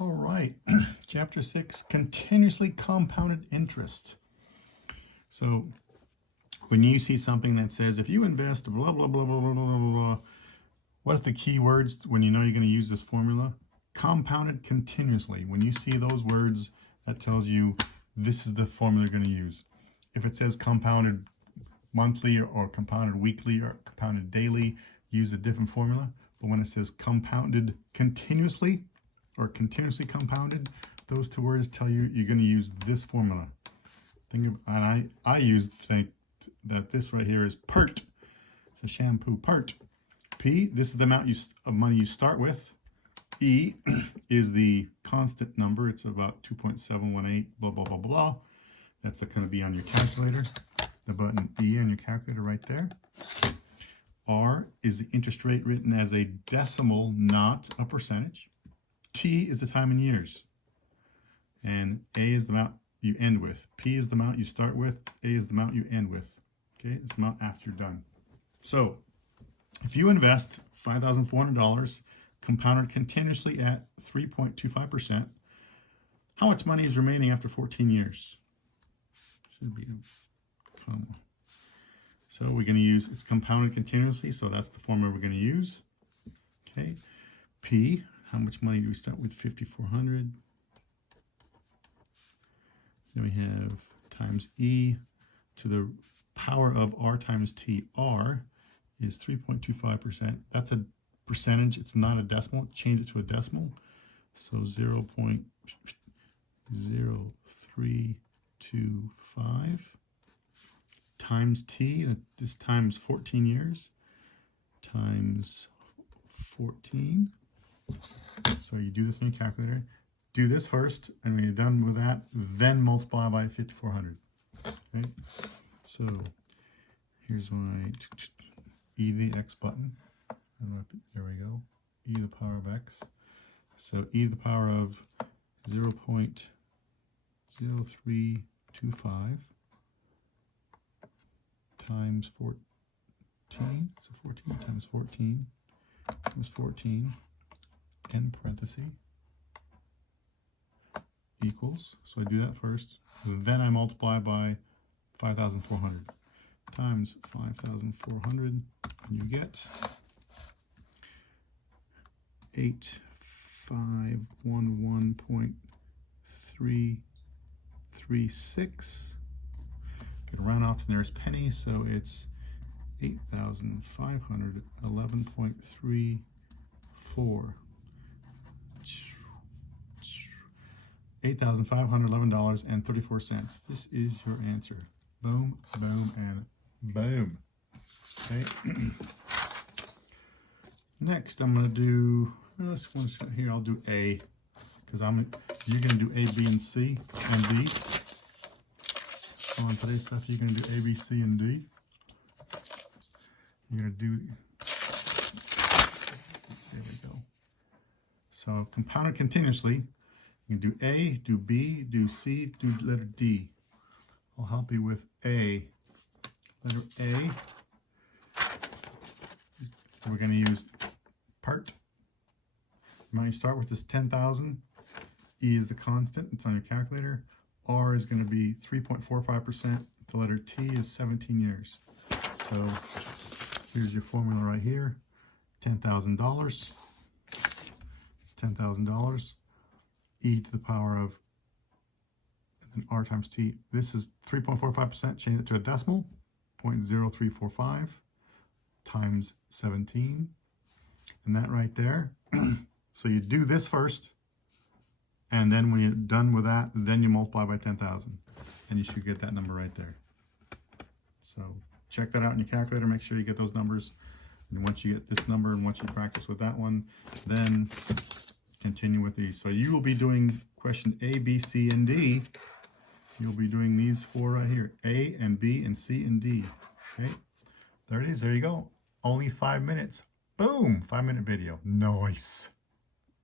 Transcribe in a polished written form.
All right, Chapter 6, continuously compounded interest. So when you see something that says, if you invest blah, blah, blah, blah, blah, blah, blah, blah, what if the key words when you know you're going to use this formula? Compounded continuously. When you see those words, that tells you this is the formula you're going to use. If it says compounded monthly or compounded weekly or compounded daily, use a different formula. But when it says compounded continuously or continuously compounded, those two words tell you you're going to use this formula. And I think that this right here is PERT. It's a shampoo PERT. P, this is the amount of money you start with. E is the constant number. It's about 2.718, blah, blah, blah, blah. That's going to be on your calculator. The button E on your calculator right there. R is the interest rate written as a decimal, not a percentage. T is the time in years. And A is the amount you end with. P is the amount you start with. A is the amount you end with. Okay, it's the amount after you're done. So if you invest $5,400 compounded continuously at 3.25%, how much money is remaining after 14 years? Should be a comma. So we're going to use, it's compounded continuously, so that's the formula we're going to use. Okay. P, how much money do we start with? 5,400. Then we have times E to the power of R times T. R is 3.25%. That's a percentage. It's not a decimal. Change it to a decimal. So 0.0325 times T. This times 14 years times 14. So you do this on your calculator. Do this first, and when you're done with that, then multiply by 5,400. Okay. So here's my E to the X button. There we go. E to the power of X. So E to the power of 0.0325 times 14. So 14 times 14 times 14 in parentheses equals. So I do that first. Then I multiply by 5,400 times 5,400, and you get 8511.336. Could round off to the nearest penny, so it's 8,511.34. $8,511.34. This is your answer. Boom, boom, and boom. Okay. Next, I'm going to do, this one's here, I'll do A, because you're going to do A, B, and C, and D. So on today's stuff, you're going to do A, B, C, and D. You're going to do, there we go. So compounded continuously, you can do A, do B, do C, do letter D. I'll help you with A. Letter A, we're going to use PERT. The amount you start with is 10,000. E is the constant. It's on your calculator. R is going to be 3.45%. The letter T is 17 years. So here's your formula right here. $10,000. It's $10,000. E to the power of, and then R times T. This is 3.45%. Change it to a decimal. 0.0345 times 17. And that right there. So you do this first, and then when you're done with that, then you multiply by 10,000, and you should get that number right there. So check that out in your calculator. Make sure you get those numbers. And once you get this number and once you practice with that one, then continue with these. So you will be doing question A, B, C, and D. You'll be doing these four right here. A and B and C and D. Okay. There it is. There you go. Only 5 minutes. Boom. 5-minute video. Nice.